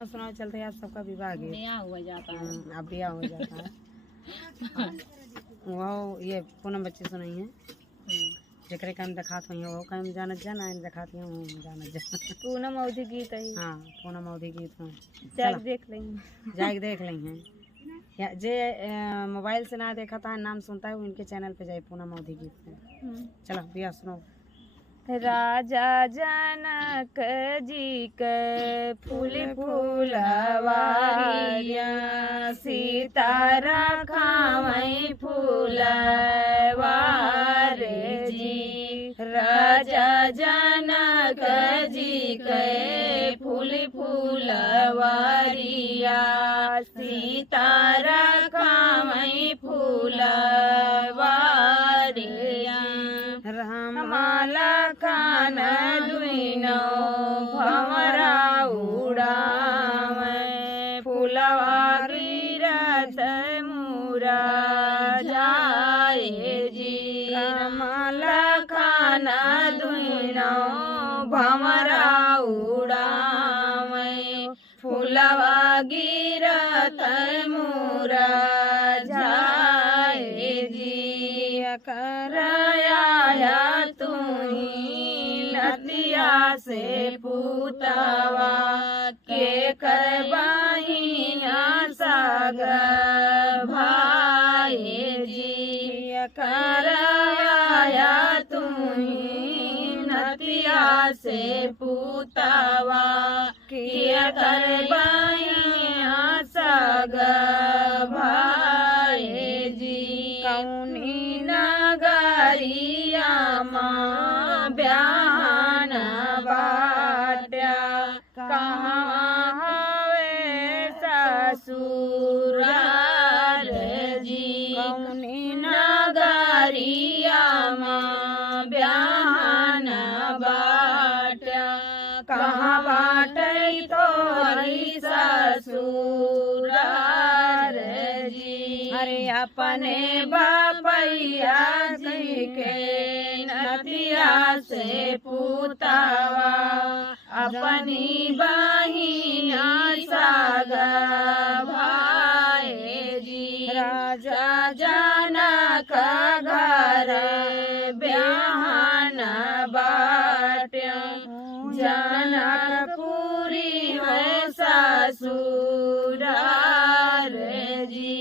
सुना चलते हैं, आप सबका विवाह हो जाता है। अब ब्याह हो जाता है। वो ये पूनम बच्ची सुनाई है जकरे काम दिखात हुई वो काम जानत जाना है दिखाती हूँ जानत जाना पूनम अवधि गीत है। हाँ पूनम अवधि गीत में जाके देख लेंगे। जाके देख लेंगे या जे मोबाइल से ना देखा था नाम सुनता है वो इनके चैनल पे जाए पूनम अवधि गीत में। चलो भैया सुनो। राजा जनक जी के फूल फूलवारिया सीता रखावई फूलवार जी। राजा जनक जी के फूल फूलवारिया सीता रखावई फूलवारिया। रामाला खान दुइनो भमरा उड़ावे फूलवा गिरत मुरा जाए जी। रामाला खान दुइनो भमरा उड़ावे फूलवा गिरत मुरा जाए जी। कराया तुही नदिया से पुतवा के करबाहिया साग भाई जी। कराया तुही नदिया से पुतवा के करबाहिया साग भाई जी। कौनी नगरिया माँ ब्याहन बाट्या कहाँ हवे ससुराल जी। कौनी नगरिया माँ ब्याहन बाट्या कहाँ बाटे तोरी ससुराल जी। अरे अपने बापैया जी के नदिया से पुतवा अपनी बहिना साग भाई जी। राजा जनक घर ब्याहन बाट्या जनकपुरी है ससुराल जी।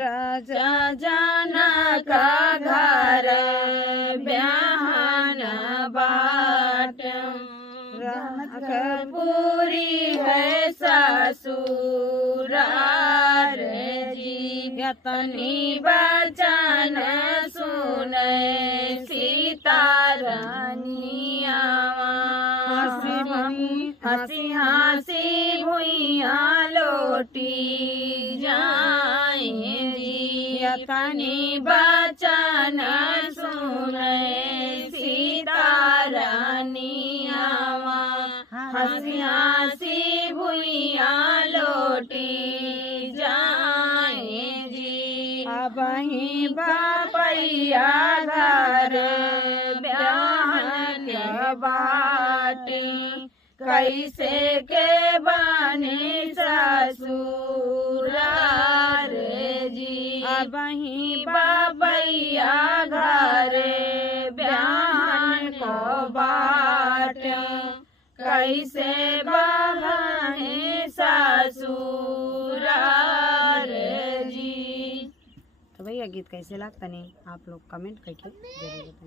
राजा जनक घर ब्याहन बाट्या जनकपुरी है ससुराल जी। यतनी बचन सुने सीता रानिया हंसी हंसी भुइया लोटी जाए जी। यतनी बचन सुने सीता रानिया हंसी हंसी भुइया लोटी जाए जी। अब ही बापैया घर ब्याहन के बाटे कैसे के बने ससुराल जी। अब ही बाबैया घर ब्याहन को बाटे कैसे बने ससुराल जी। तो भैया गीत कैसे लगता नहीं आप लोग कमेंट करके जरूर बताएं।